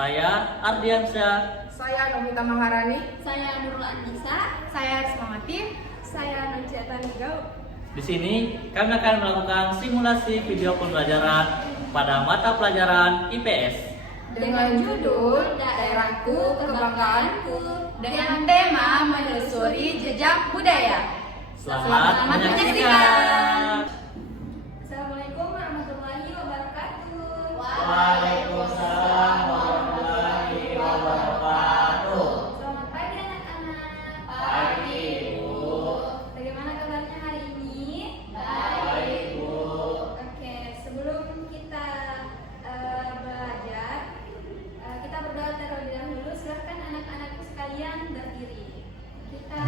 Saya Ardiansyah. Saya Novita Maharani. Saya Nurul Anissa. Saya Risma Mati. Saya Najata Nigau. Di sini kami akan melakukan simulasi video pembelajaran pada mata pelajaran IPS Dengan judul Daerahku Kebanggaanku dengan tema menelusuri jejak budaya. Selamat menyaksikan. Assalamualaikum warahmatullahi wabarakatuh. Waalaikumsalam warahmatullahi wabarakatuh. Selamat pagi anak-anak. Pagi, Bu. Bagaimana kabarnya hari ini? Baik, Bu. Oke, sebelum kita belajar, kita berdoa terlebih dahulu. Silahkan anak-anakku sekalian berdiri. Kita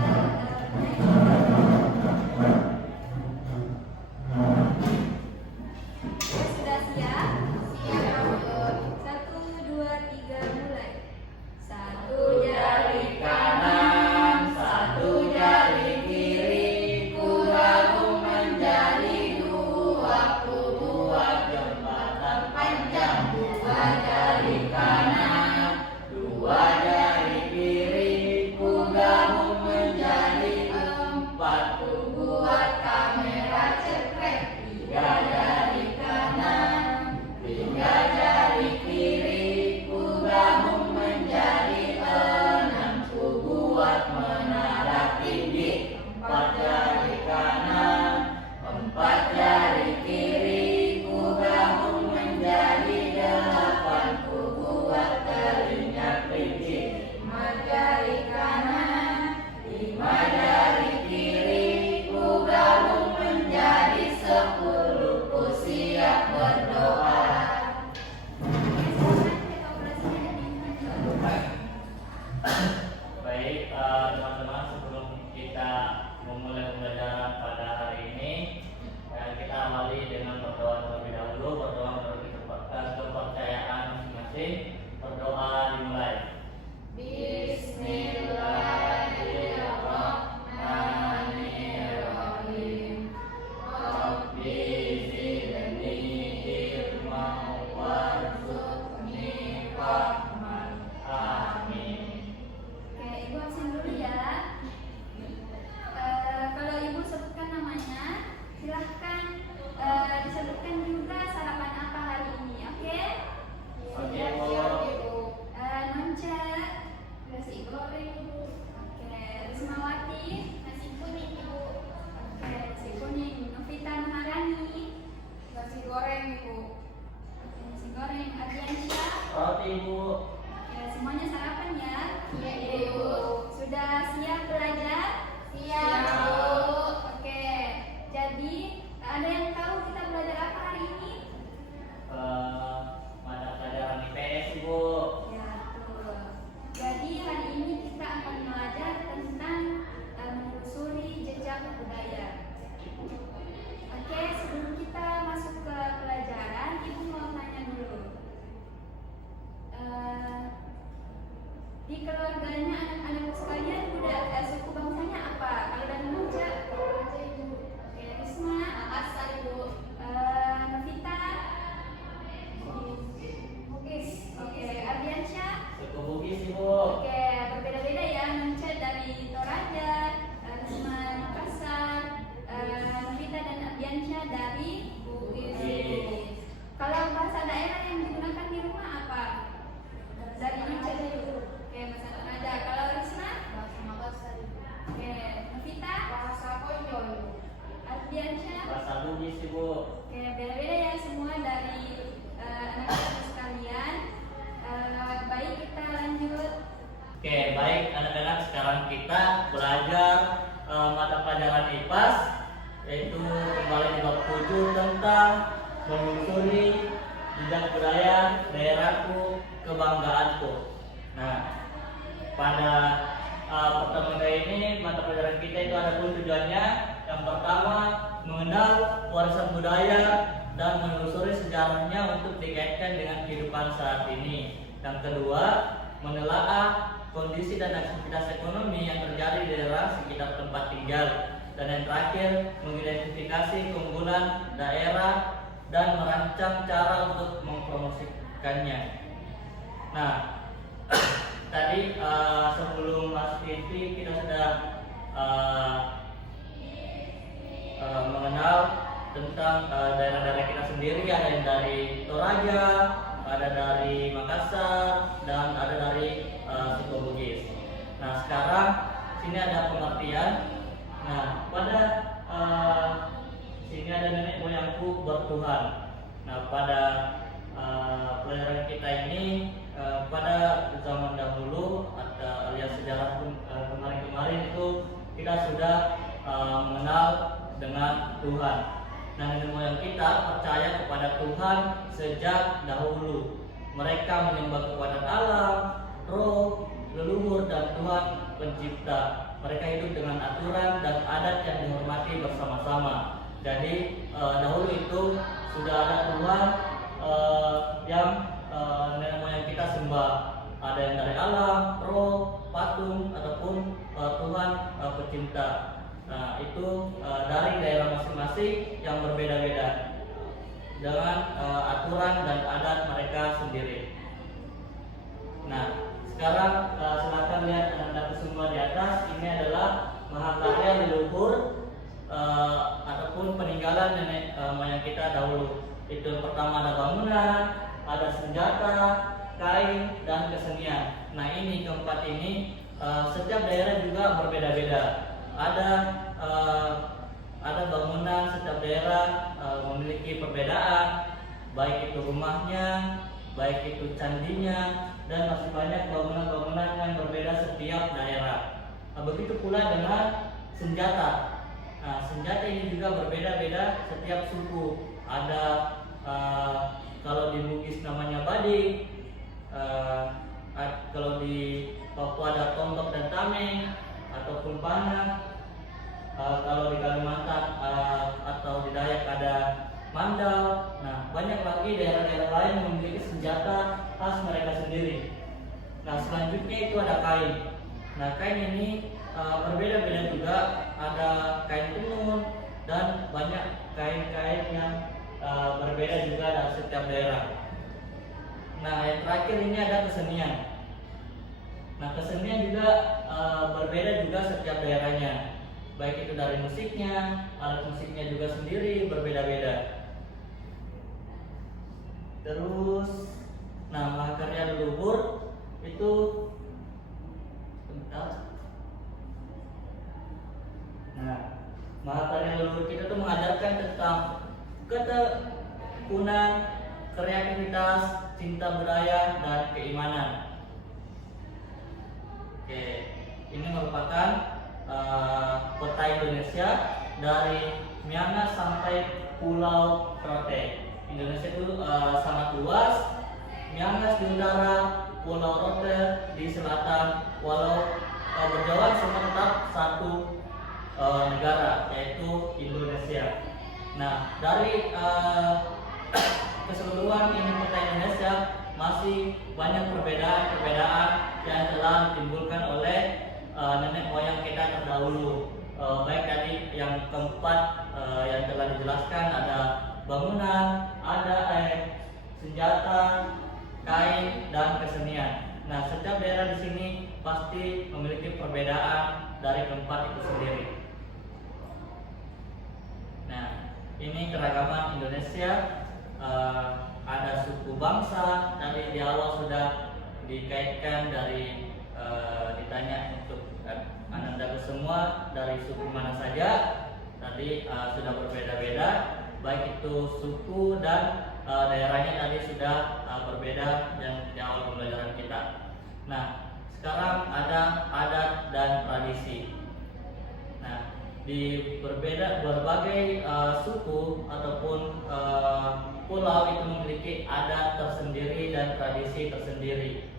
sudah siap? Siap. 1, 2, 3, mulai. Satu jari Kanan, satu jari kiri, ku gabung menjadi dua, ku buat jembatan panjang. Dua jari kanan, dua jari kiri, ku gabung menjadi empat, ku buat kamera cekrek. Tiga jari kanan, tiga jari kiri, ku gabung menjadi enam, ku buat menara tinggi. Empat jari kanan, empat jari kiri, ku gabung menjadi delapan, ku buat telinga kelinci. Lima jari kanan, lima jari kiri, ku gabung menjadi 10, ku siap berdoa. Baik, teman-teman, sebelum kita memulai pembelajaran pada hari ini, kita awali dengan berdoa terlebih dahulu. Berdoa menurut kepercayaan masing-masing. Berdoa dimulai. Bismillahirrahmanirrahim. Rabbi zidni ilman warzuqni fahman. Amin. Oke, Ibu absen dulu ya. Kalau Ibu sebutkan namanya, silahkan disebutkan juga sarapan apa hari ini, oke? Oke, Bu. Nonce, nasi goreng Ibu. Oke, Rismawati, nasi kuning Ibu. Oke, nasi kuning. Novita Maharani, Nasi goreng, Ibu. oke, nasi goreng. Ardiansyah. Roti, Bu. Oke, semuanya sarapan ya. Iya, Ibu. Sudah siap belajar? Siap, Bu. Oke, jadi ada yang tahu kita belajar apa hari ini? Mata pelajaran IPS, Bu. Ya, betul. Jadi hari ini kita akan belajar tentang menelusuri jejak budaya. Oke, sebelum kita masuk ke pelajaran, Ibu mau tanya dulu. Di keluarganya anak-anak sekalian suku bangsanya apa? Kalau dari Nunca, Ibu. Oke, Risma, Makassar Ibu. Novita, Bugis. Oke, Ardiansyah. Suku Bugis, Bu. Oke, berbeda-beda ya. Nunca dari Toraja, Risma Makassar, Novita dan Ardiansyah dari Bugis. Kalau bahasa daerah yang digunakan di rumah apa? Dari Nunca dulu. Oke, bahasa Toraja. Kalau Risma? Bahasa Makassar, Ibu. Oke, Novita? Bahasa Konyol, Ibu. Ardiansyah? Bahasa Bugis, Bu. Oke, beda-beda ya semua dari anak-anak sekalian. Baik, kita lanjut. Oke, baik anak-anak, sekarang kita belajar mata pelajaran IPAS, yaitu kembali di bab 7 tentang menelusuri jejak budaya daerahku kebanggaanku. Nah, pada pertemuan kali ini mata pelajaran kita itu ada pun tujuannya. Yang pertama, mengenal warisan budaya dan menelusuri sejarahnya untuk dikaitkan dengan kehidupan saat ini. Yang kedua, menelaah kondisi dan aktivitas ekonomi yang terjadi di daerah sekitar tempat tinggal. Dan yang terakhir, mengidentifikasi keunggulan daerah dan merancang cara untuk mempromosikannya. Nah, tadi sebelum masuk inti kita sudah mengenal tentang daerah-daerah kita sendiri. Ada yang dari Toraja, ada dari Makassar, dan ada dari suku Bugis. Nah, sekarang sini ada pengertian. Nah, pada sini ada nenek moyangku bertuhan. Nah, pada pelajaran kita ini pada zaman dahulu alias sejarah kemarin-kemarin itu kita sudah mengenal dengan Tuhan. Nah, nenek moyang kita percaya kepada Tuhan sejak dahulu. Mereka menyembah kepada alam, roh, leluhur, dan Tuhan pencipta. Mereka hidup dengan aturan dan adat yang dihormati bersama-sama. Jadi dahulu itu sudah ada Tuhan yang nenek moyang kita sembah. Ada yang dari alam, roh, patung, ataupun Tuhan pencipta. Nah, itu dari daerah masing-masing yang berbeda-beda dengan aturan dan adat mereka sendiri. Nah, sekarang silakan lihat ananda semua di atas. Ini adalah mahakarya leluhur ataupun peninggalan nenek moyang kita dahulu. Itu pertama ada bangunan, ada senjata, kain, dan kesenian. Nah, ini keempat ini setiap daerah juga berbeda-beda. Ada bangunan setiap daerah memiliki perbedaan, baik itu rumahnya, baik itu candinya, dan masih banyak bangunan-bangunan yang berbeda setiap daerah. Nah, begitu pula dengan senjata. Nah, senjata ini juga berbeda-beda setiap suku. Ada kalau di Bugis namanya badik, kalau di Papua ada tombak dan tameng ataupun panah, kalau di Kalimantan atau di Dayak ada mandau. Nah, banyak lagi daerah-daerah lain yang memiliki senjata khas mereka sendiri. Nah, selanjutnya itu ada kain. Nah, kain ini berbeda-beda juga. Ada kain tenun dan banyak kain-kain yang berbeda juga dari setiap daerah. Nah, yang terakhir ini ada kesenian. Nah, kesenian juga berbeda juga setiap daerahnya. Baik itu dari musiknya, alat musiknya juga sendiri berbeda-beda. Terus, nah, mahakarya leluhur itu Nah, mahakarya leluhur kita tuh mengajarkan tentang ketekunan, kreativitas, cinta budaya, dan keimanan. Oke, ini merupakan peta Indonesia dari Miangas sampai Pulau Rote. Indonesia itu sangat luas. Miangas di utara, Pulau Rote di selatan. Walau berjauhan semua tetap satu negara, yaitu Indonesia. Nah, dari keseluruhan ini peta Indonesia masih banyak perbedaan-perbedaan yang telah ditimbulkan oleh nenek moyang kita terdahulu. Baik tadi yang keempat yang telah dijelaskan, ada bangunan, ada senjata, kain, dan kesenian. Nah, setiap daerah di sini pasti memiliki perbedaan dari keempat itu sendiri. Nah, ini keragaman Indonesia. Ada suku bangsa. Tadi di awal sudah dikaitkan dari ditanya untuk ananda semua dari suku mana saja. Tadi sudah berbeda-beda, baik itu suku dan daerahnya tadi sudah berbeda dan di awal pembelajaran kita. Nah, sekarang ada adat dan tradisi. Nah, di berbagai suku ataupun pulau itu memiliki adat tersendiri dan tradisi tersendiri.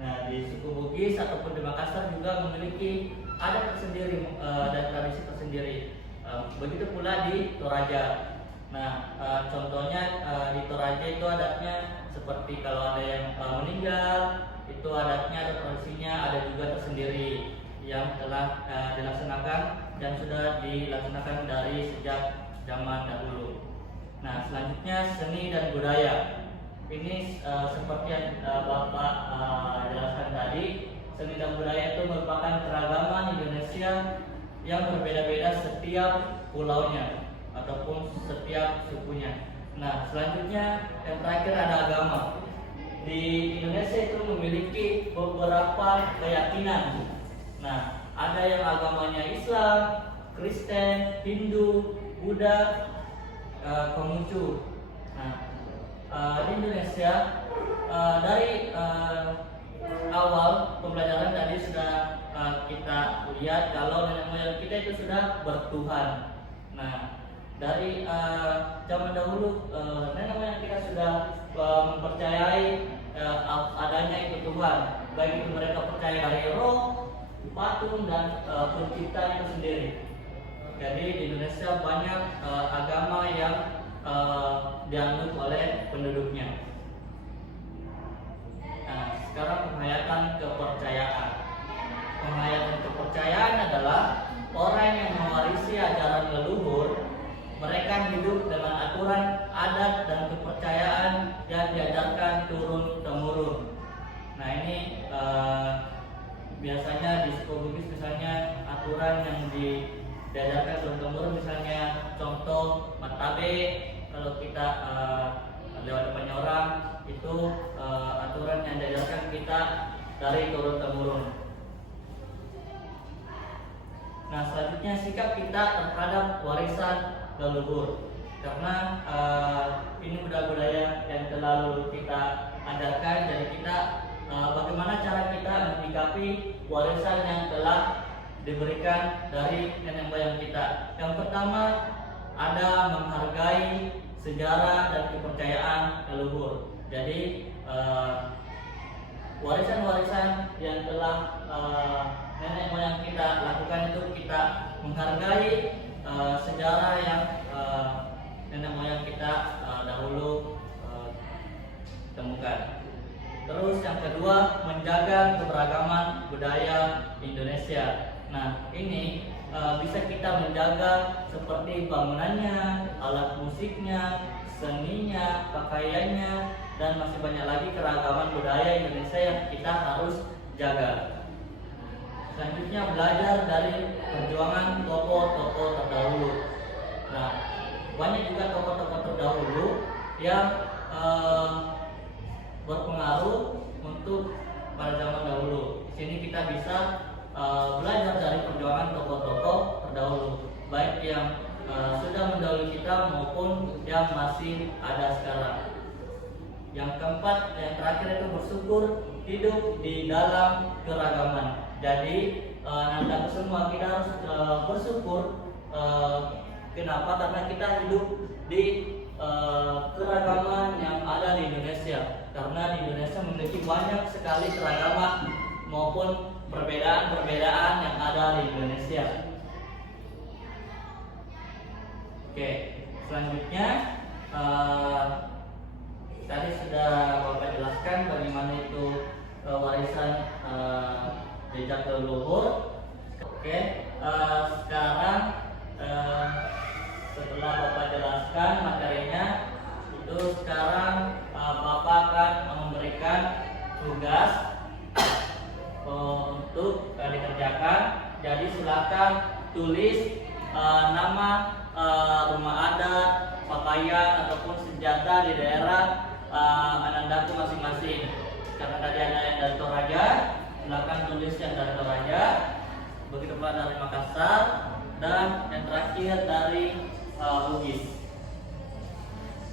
Nah, di suku Bugis ataupun di Makassar juga memiliki adat tersendiri dan tradisi tersendiri. Begitu pula di Toraja. Nah, contohnya di Toraja itu adatnya seperti kalau ada yang meninggal, itu adatnya atau tradisinya ada juga tersendiri yang telah dilaksanakan dan sudah dilaksanakan dari sejak zaman dahulu. Nah, selanjutnya seni dan budaya. Ini seperti yang Bapak seni dan budaya itu merupakan keragaman Indonesia yang berbeda-beda setiap pulaunya ataupun setiap sukunya. Nah, selanjutnya yang terakhir ada agama. Di Indonesia itu memiliki beberapa keyakinan. Nah, ada yang agamanya Islam, Kristen, Hindu, Buddha, Konghucu. Nah, di Indonesia dari awal pembelajaran tadi sudah kita lihat kalau nenek moyang kita itu sudah bertuhan. Nah, dari zaman dahulu nenek moyang kita sudah mempercayai adanya itu Tuhan, baik itu mereka percaya dari roh, patung dan pencipta itu sendiri. Jadi di Indonesia banyak agama yang dianut oleh penduduknya. Nah, sekarang penghayatan kepercayaan. Penghayatan kepercayaan adalah orang yang mewarisi ajaran leluhur. Mereka hidup dengan aturan adat dan kepercayaan yang diajarkan turun-temurun. Nah, ini biasanya di suku Bugis misalnya aturan yang diajarkan turun-temurun, misalnya contoh matabe, kalau kita lewat depannya orang itu aturan yang diajarkan kita dari turun-temurun. Nah, selanjutnya sikap kita terhadap warisan leluhur, karena ini budaya-budaya yang terlalu kita ajarkan. Jadi kita bagaimana cara kita menyikapi warisan yang telah diberikan dari nenek moyang kita. Yang pertama ada menghargai sejarah dan kepercayaan leluhur. Jadi warisan-warisan yang telah nenek moyang kita lakukan itu kita menghargai sejarah yang nenek moyang kita dahulu temukan. Terus yang kedua, menjaga keberagaman budaya Indonesia. Nah, ini bisa kita menjaga seperti bangunannya, alat musiknya, seninya, pakaiannya, dan masih banyak lagi keragaman budaya Indonesia yang kita harus jaga. Selanjutnya, belajar dari perjuangan tokoh-tokoh terdahulu. Nah, banyak juga tokoh-tokoh terdahulu yang berpengaruh untuk pada zaman dahulu. Di sini kita bisa belajar dari perjuangan tokoh-tokoh terdahulu, baik yang sudah mendahului kita maupun yang masih ada sekarang. Yang keempat, yang terakhir itu bersyukur hidup di dalam keragaman. Jadi nanti semua kita harus bersyukur. Kenapa? Karena kita hidup di keragaman yang ada di Indonesia. Karena di Indonesia memiliki banyak sekali keragaman maupun perbedaan-perbedaan yang ada di Indonesia. Oke, selanjutnya tadi sudah Bapak jelaskan bagaimana itu warisan jejak leluhur. Oke, sekarang setelah Bapak jelaskan materinya, itu sekarang Bapak akan memberikan tugas untuk dikerjakan. Jadi silakan tulis nama rumah adat, pakaian ataupun senjata di daerah Anandaku masing-masing. Karena tadi ada yang dari Toraja, silakan tulis yang dari Toraja, begitu pula dari Makassar, dan yang terakhir dari Bugis.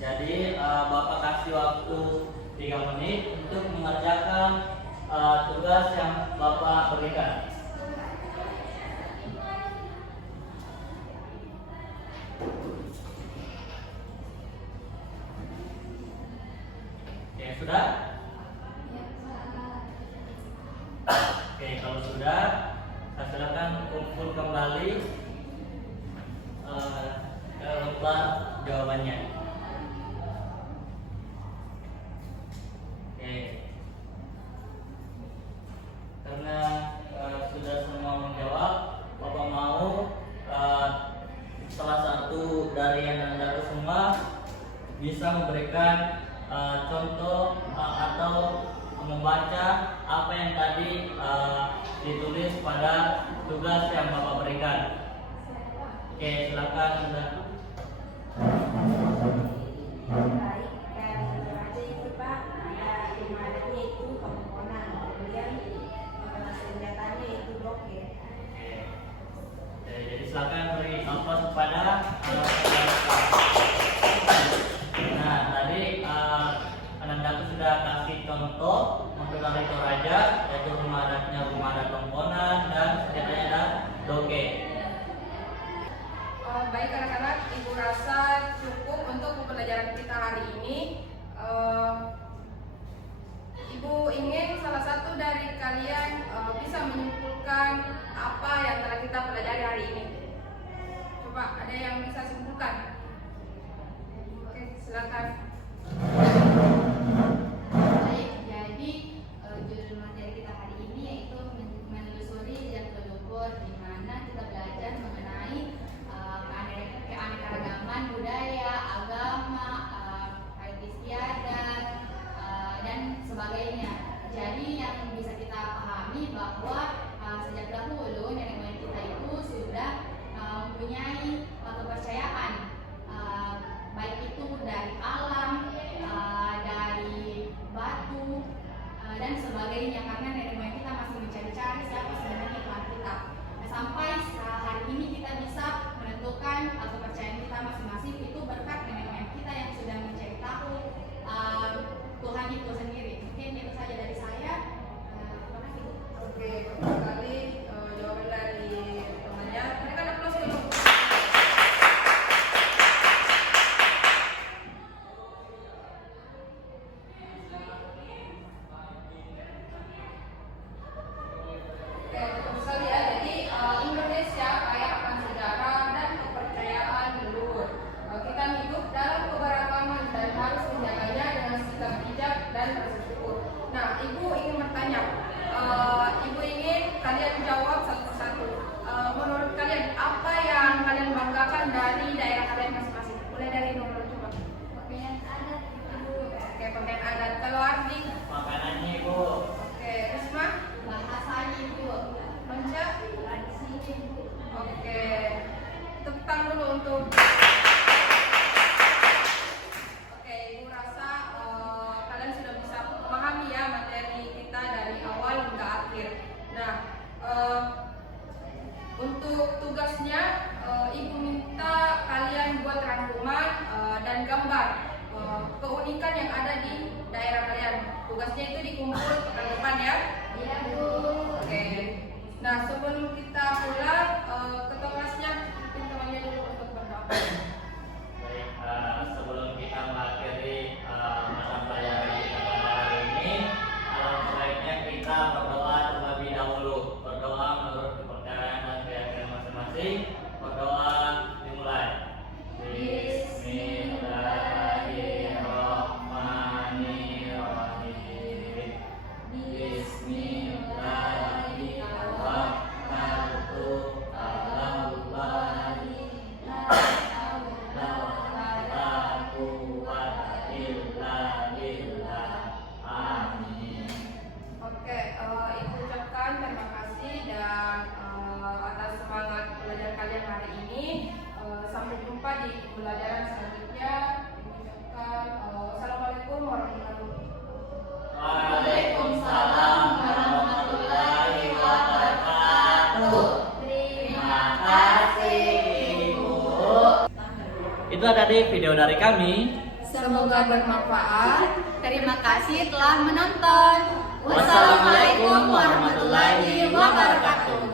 Jadi Bapak kasih waktu 3 menit untuk mengerjakan tugas yang Bapak berikan. Oke, sudah? Oke, kalau sudah, silakan kumpul kembali ke lembar jawabannya. Oke, karena sudah semua menjawab, Bapak mau salah satu dari yang Anda semua bisa memberikan contoh atau membaca apa yang tadi ditulis pada tugas yang Bapak berikan. Oke, silakan Anda. Baik, dan tentu saja itu Pak, ada imadatnya itu pemohonan, kemudian senjatanya itu doket. Jadi silakan beri nafas kepada Nah, tadi Anandaku sudah kasih contoh untuk tali Toraja, yaitu rumah adat komponan dan senjatanya ada doke. Baik anak-anak, Ibu rasa cukup untuk pembelajaran kita hari ini. Ibu ingin salah satu dari kalian bisa menyimpulkan apa yang telah kita pelajari hari ini. Coba ada yang bisa simpulkan? Oke, silakan. Baik, jadi judul materi kita hari ini yaitu menelusuri jejak leluhur, di mana kita belajar mengenai keanekaragaman budaya, agama, adat istiadat, dan sebagainya. Jadi yang bisa kita pahami bahwa sejak dahulu nenek moyang kita itu sudah mempunyai kepercayaan, baik itu dari alam, dari batu, dan sebagainya, karena nenek moyang kita masih mencari-cari siapa sebenarnya Tuhan kita. Nah, sampai hari ini kita bisa menentukan kepercayaan kita masing-masing itu berkat nenek moyang kita yang sudah mencari tahu Tuhan itu sendiri. Mungkin itu saja dari saya. Terima kasih. Oke, bagus sekali jawaban dari temannya. Mereka ada plus dulu. Oke, betul sekali ya. Jadi Indonesia kaya akan sejarah dan kepercayaan leluhur. Kita hidup dalam keberagaman dan harus menjaganya dengan sikap bijak dan bersyukur. Nah, Ibu ingin bertanya. Ibu ingin kalian jawab satu persatu. Menurut kalian apa yang kalian banggakan dari daerah kalian masing-masing? Mulai dari Nurul coba. Pakaian adat Ibu, Oke, pakaian adat. Kalau Ardi, Makanannya Ibu. oke, Risma, bahasanya Ibu, Lonca, tradisi Ibu. oke. Tepuk tangan dulu untuk. Oke, Ibu rasa kalian sudah bisa memahami ya materi kita dari awal hingga akhir. Nah, untuk tugasnya Ibu minta kalian buat rangkuman dan gambar keunikan yang ada di daerah kalian. Tugasnya itu dikumpul pekan depan ya. Iya Bu. Oke. Nah, sebelum kita pulang, ketua kelasnya pimpin temannya dulu untuk berdoa. Baik, sebelum kita mengakhiri mata pelajaran kita pada hari ini, sebaiknya kita berdoa terlebih dahulu. Berdoa menurut kepercayaan dan keyakinan masing-masing. Berdoa dimulai. Bismillahirrahmanirrahim. Oke, Ibu ucapkan terima kasih dan atas semangat pelajaran kalian hari ini. Sampai jumpa di pembelajaran selanjutnya. Ibu ucapkan Assalamualaikum warahmatullahi wabarakatuh. Waalaikumsalam warahmatullahi wabarakatuh. Terima kasih Ibu. Itu tadi video dari kami. Semoga bermanfaat. Terima kasih telah menonton. Wassalamualaikum warahmatullahi wabarakatuh.